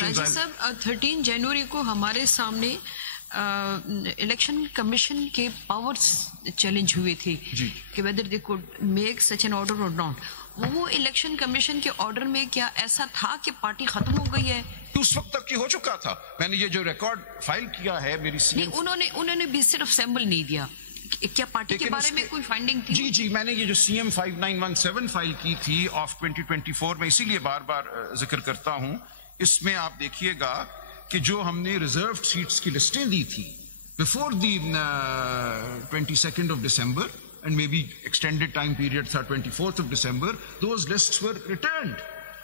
elections. राजा साहब 13 जनवरी को हमारे सामने इलेक्शन कमीशन के पावर्स चैलेंज हुए थे कि whether they could make such an order or not. वो इलेक्शन कमीशन के ऑर्डर में क्या ऐसा था कि पार्टी खत्म हो गई है? उस वक्त तक ये हो चुका था. मैंने ये जो रिकॉर्ड फाइल किया है मेरी नहीं, उन्होंने भी सिर्फ सैंपल नहीं दिया. क्या पार्टी के बारे में कोई फाइंडिंग थी? जी मैंने ये जो CM 5917 फाइल की थी ऑफ 2024 में इसीलिए बार बार जिक्र करता हूं. इसमें आप देखिएगा कि जो हमने रिजर्व्ड सीट्स की लिस्टें दी थी before the 22nd of December and maybe extended time period था 24th of December, those lists were returned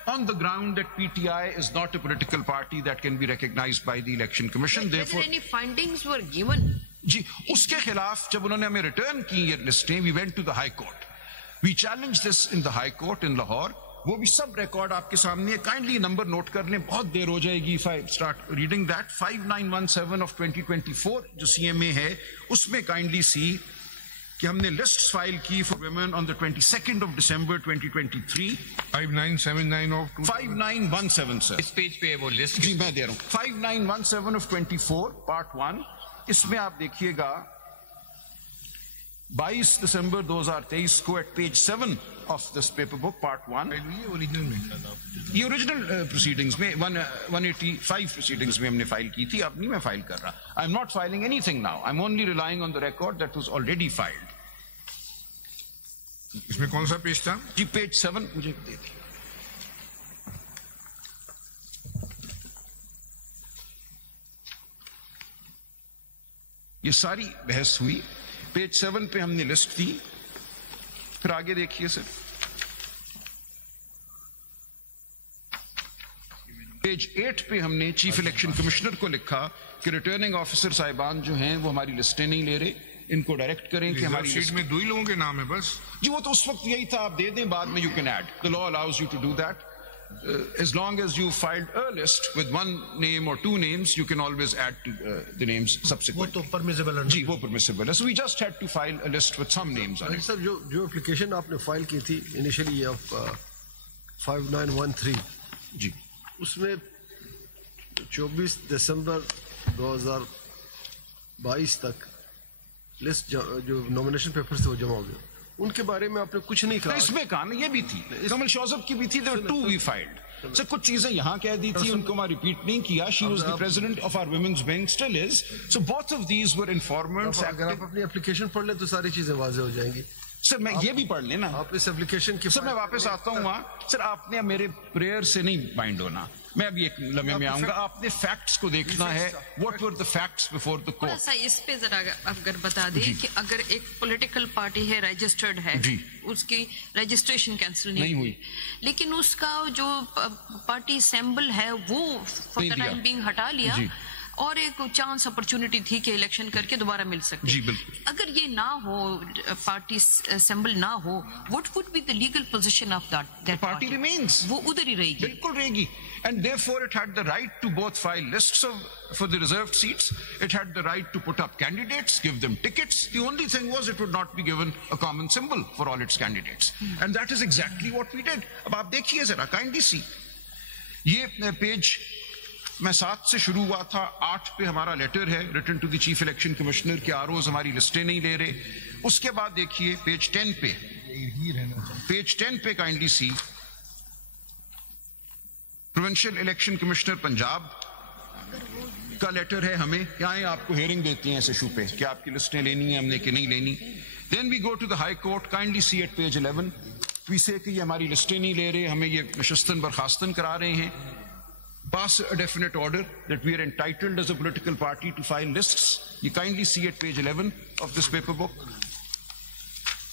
on the ground that PTI is not a political party that can be recognized by the Election Commission. Therefore, any findings were given? जी, उसके खिलाफ जब उन्होंने हमें return की ये लिस्टें, we went to the High Court. We challenged this in the High Court in Lahore. वो भी सब रिकॉर्ड आपके सामने. काइंडली नंबर नोट कर लें, बहुत देर हो जाएगी if I start reading that. 5917 of 2024 जो CMA है उसमें काइंडली सी कि हमने लिस्ट्स फाइल की for women on the 22nd of December 2023. 5979 of 5917 sir. इस पेज पे वो लिस्ट जी मैं दे रहा हूँ. 5917 of 24 part 1. इसमें आप देखिएगा 22 दिसंबर 2023 को eight page 7 of this paper book part 1. ये ओरिजिनल प्रोसीडिंग्स में 185 प्रोसीडिंग्स में हमने फाइल की थी. अब नहीं मैं फाइल कर रहा. I am not filing anything now. I am only relying on the record that was already filed. इसमें कौन सा पेज था? जी पेज 7 मुझे दे दिए. ये सारी बहस हुई. पेज 7 पे हमने लिस्ट दी. फिर आगे देखिए सर. पेज 8 पे हमने चीफ इलेक्शन कमिश्नर को लिखा कि रिटर्निंग ऑफिसर साहिबान जो हैं वो हमारी लिस्टें नहीं ले रहे, इनको डायरेक्ट करें कि हमारी शीट में 2 ही लोगों के नाम है बस. जी वो तो उस वक्त यही था. आप दे दें, बाद में you can add. The law allows you to do that. As long as you filed a list with 1 name or 2 names, you can always add to the names subsequent. वो तो permissible है. जी वो permissible है. So we just had to file a list with some names on it. Sir जो application आपने file की थी initially of 5913 जी उसमें 24 दिसंबर 2022 तक लिस्ट जो नॉमिनेशन पेपर्स थे वो जमा हो गए. उनके बारे में आपने कुछ नहीं कहा. इसमें कहा ना, ये भी थी. कमल शौजब की भी थी. there were 2 we filed. Sir कुछ चीजें यहाँ कह दी थी, उनको मैं रिपीट नहीं किया. She was the president of our women's wing, still is. So both of these were informants. अगर आप अपनी एप्लीकेशन पढ़ ले तो सारी चीजें वाज़ेह हो जाएंगी. सर मैं ये भी पढ़ लेना. आप इस एप्लीकेशन की सर मैं वापस आता हूँ वहाँ. सर आपने मेरे प्रेयर से नहीं बाइंड होना. मैं अभी एक लम्हे में आऊंगा. आपने फैक्ट्स को देखना है. What were the facts before the court. ऐसा इस पे जरा अगर बता दें कि अगर एक पॉलिटिकल पार्टी है, रजिस्टर्ड है, उसकी रजिस्ट्रेशन कैंसिल नहीं हुई, लेकिन उसका जो पार्टी सिंबल है वो फॉर द टाइम बीइंग हटा लिया और एक चांस अपॉर्चुनिटी थी कि इलेक्शन करके दोबारा मिल सकते. जी बिल्कुल. अगर ये ना हो, पार्टी सिंबल ना हो, what would be the legal position of that party remains. वो उधर ही रहेगी. बिल्कुल रहेगी. And therefore it had the right to both file lists for the reserved seats. It had the right to put up candidates, give them tickets. The only thing was it would not be given a common symbol for all its candidates. And that is exactly what we did. अब आप देखिए जरा, kindly see. ये page मैं 7 से शुरू हुआ था. 8 पे हमारा लेटर है written to the chief election commissioner के आरओज हमारी लिस्टें नहीं ले रहे. उसके बाद देखिए पेज 10 पे. पेज 10 पे काइंडली सी. प्रोविंशियल इलेक्शन कमिश्नर पंजाब का लेटर है हमें. यहाँ आपको हेयरिंग देती हैं इस इशू पे कि आपकी लिस्टें लेनी है हमने कि नहीं लेनी. Then we go to the high court. Kindly see at page 11. We say कि ये हमारी लिस्टें नहीं ले रहे, हमें ये नशस्तन बर्खास्तन करा रहे हैं. Pass a definite order that we are entitled as a political party to file lists. You kindly see at page 11 of this paper book.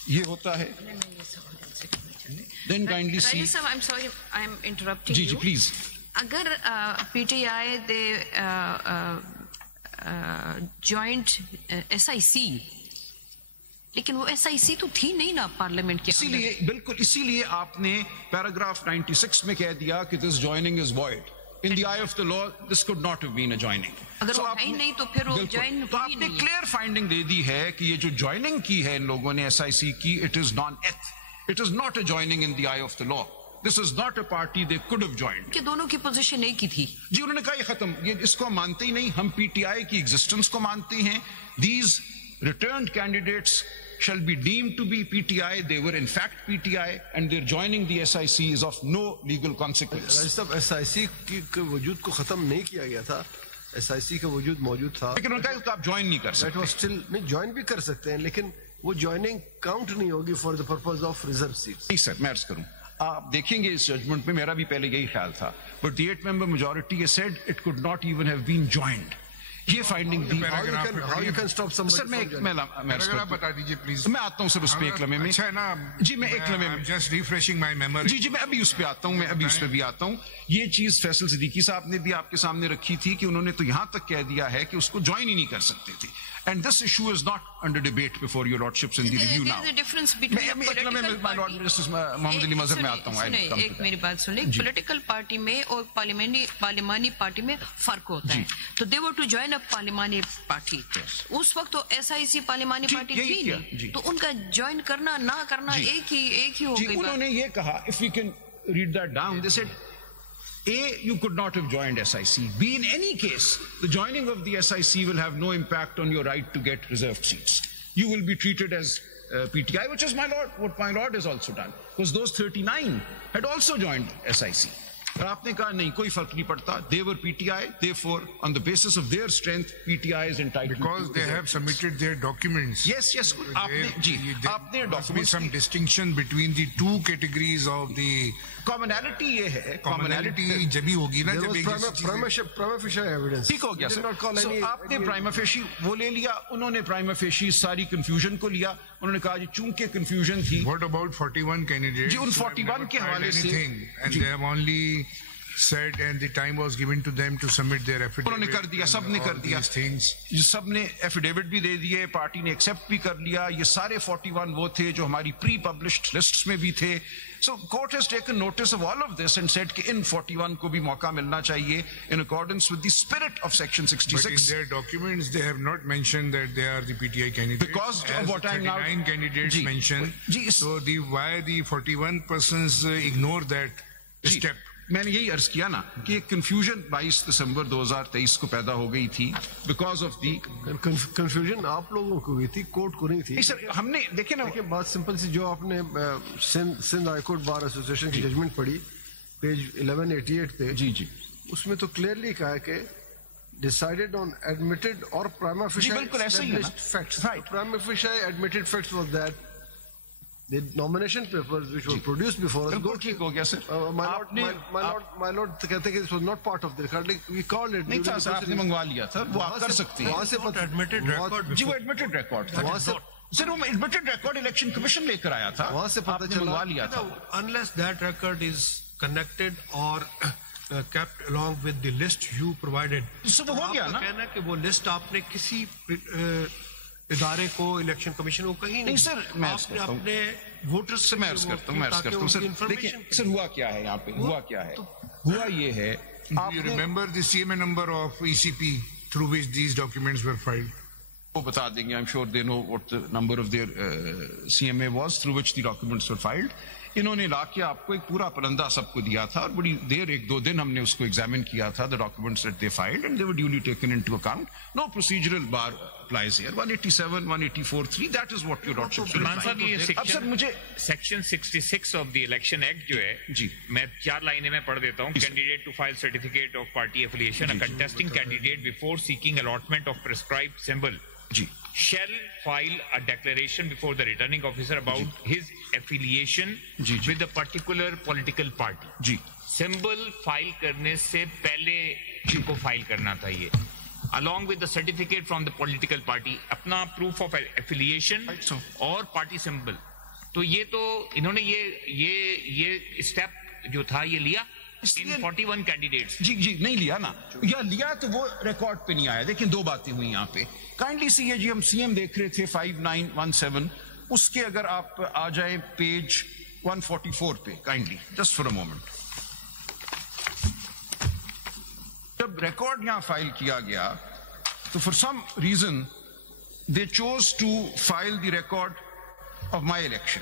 ये होता है. Then kindly see. Rajesh sir, I'm sorry, I'm interrupting ji you. Ji please. अगर PTI they joint SIC, लेकिन वो SIC तो थी नहीं ना पार्लियामेंट के. इसीलिए बिल्कुल इसीलिए आपने पैराग्राफ 96 में कह दिया कि this joining is void. In the eye of the law, this could not have been a joining. अगर वो है नहीं तो फिर वो join तो आपने clear finding दे दी है कि ये जो joining की है इन लोगों ने SIC की, it is non-eth. It is not a joining in the eye of the law. This is not a party they could have joined. कि दोनों की पोजीशन एक ही थी. जी उन्होंने कहा ये खत्म, ये इसको मानते ही नहीं, हम PTI की एग्जिस्टेंस को मानते हैं. These returned candidates shall be deemed to be PTI. They were in fact PTI, and their joining the SIC is of no legal consequence. SIC के वजूद को खत्म नहीं किया गया था. SIC का वजूद मौजूद था. लेकिन उनका आप ज्वाइन नहीं कर सकते. That was still नहीं, ज्वाइन भी कर सकते हैं, लेकिन वो ज्वाइनिंग काउंट नहीं होगी for the purpose of reserve seats. नहीं सर, मैं अर्ज करूं, आप देखेंगे इस जजमेंट में, मेरा भी पहले यही ख्याल था, but the 8-member majority has said it could not even have been joined. ये finding the. How you can stop somebody? Sir मैं बता दीजिए प्लीज. मैं आता हूं सर उस पे एक लम्हे में. अच्छा है ना जी, मैं एक लम्हे में जस्ट रिफ्रेशिंग माय मेमोरी. जी मैं अभी उस पे आता हूं, मैं अभी उस पे भी आता हूं. ये चीज फैसल सिद्दीकी साहब ने भी आपके सामने रखी थी कि उन्होंने तो यहां तक कह दिया है कि उसको ज्वाइन ही नहीं कर सकते थे. And this issue is not under debate before your lordships in the review now. There is a difference between a political party. Mohammad Ali मजहर में आता हूं. एक मेरी बात सुन ले. पॉलिटिकल पार्टी में और पार्लिमानी पार्टी में फर्क होता है. तो they were to join a पार्लिमानी पार्टी. उस वक्त तो SIC पार्लिमानी पार्टी थी नहीं, तो उनका ज्वाइन करना ना करना एक ही हो गई. उन्होंने ये कहा, if we can read that down, they said A, you could not have joined SIC. B, in any case, the joining of the SIC will have no impact on your right to get reserved seats. You will be treated as PTI, which is what my lord has also done. Because those 39 had also joined SIC. और आपने कहा नहीं, कोई फर्क नहीं पड़ता. They were PTI, therefore, on the basis of their strength, PTI is entitled. Because they have submitted their documents. Yes. आपने must be some distinction between the two categories of the. Commonality ये है. Commonality जब ही होगी ना, जब prima facie evidence. ठीक हो गया सर. So आपने prima facie वो ले लिया, उन्होंने prima facie सारी confusion को लिया. उन्होंने कहा जी चूंकि confusion थी. What about 41 candidates? जी उन 41 के हवाले से. And they have only said, and the time was given to them to submit their affidavit. उन्होंने कर दिया, सब ने कर दिया. सब ने एफिडेविट भी दे दिए, पार्टी ने एक्सेप्ट भी कर लिया. ये सारे 41 वो थे जो हमारी प्री पब्लिश्ड लिस्ट्स में भी थे. So court has taken notice of all of this and said कि इन 41 को भी मौका मिलना चाहिए in accordance with the spirit of section 66. But in their documents they have not mentioned that they are the PTI candidates. Because of what I now 39 candidates mentioned. So why the 41 persons ignore that step? मैंने यही अर्ज किया ना कि एक confusion 22 दिसंबर 2023 को पैदा हो गई थी बिकॉज ऑफ दी कंफ्यूजन आप लोगों को हुई थी, कोर्ट को नहीं थी. सर हमने देखे ना, बात सिंपल सी, जो आपने Sindh high court bar association की जजमेंट पढ़ी पेज 1188 पे, जी उसमें तो क्लियरली कहा है कि डिसाइडेड ऑन एडमिटेड और prima facial established facts. Prima facial admitted facts was that the nomination papers which were produced before us. बिल्कुल ठीक हो गया सर. my lord कहते हैं कि this was not part of the record. We called it. नहीं था sir, आपने मंगवा लिया था, वो आप कर सकती हैं. वहाँ से admitted record. जी वो admitted record था. वहाँ से सर वो admitted record इलेक्शन कमीशन लेकर आया था. वहाँ से पता चला मंगवा लिया था. Unless that record is connected or kept along with the list you provided. So वो हो गया ना. कहना कि वो list आपने किसी इदारे को, इलेक्शन कमीशन को कहीं नहीं. सर मैं अपने वोटर्स से मैं अर्ज करता हूँ सर. देखिए सर हुआ क्या है यहाँ पे, हुआ क्या है, हुआ ये है. You remember the CMA number of ECP through which these documents were filed? वो बता देंगे. I'm sure they know what the number of their CMA was through which the documents were filed. इन्होंने लाके आपको एक पूरा पलंदा सबको दिया था और बड़ी देर 1-2 दिन हमने उसको एग्जामिन किया था, the documents that they filed, and they were duly taken into account. No procedural bar applies here. 187, 184(3) that is what your lordship should have. अब सर मुझे section 66 of the election act जो है जी, मैं 4 लाइनें में पढ़ देता हूँ. Candidate to file certificate of party affiliation, a contesting candidate before seeking allotment of prescribed symbol shall file a declaration before the returning officer about his affiliation with a particular political party. Symbol file करने से पहले इनको file करना था ये, along with the certificate from the political party, अपना proof of affiliation और party symbol. तो ये तो इन्होंने ये स्टेप जो था ये लिया इन 41 कैंडिडेट्स. जी नहीं लिया ना, या लिया तो वो रिकॉर्ड पे नहीं आया. देखिए 2 बातें हुई यहाँ पे. काइंडली सी ये जी हम सीएम देख रहे थे 5917, उसके अगर आप आ जाए पेज 144 पे kindly, just for a moment. जब रिकॉर्ड यहाँ फाइल किया गया तो for some reason they chose to file the record of my election.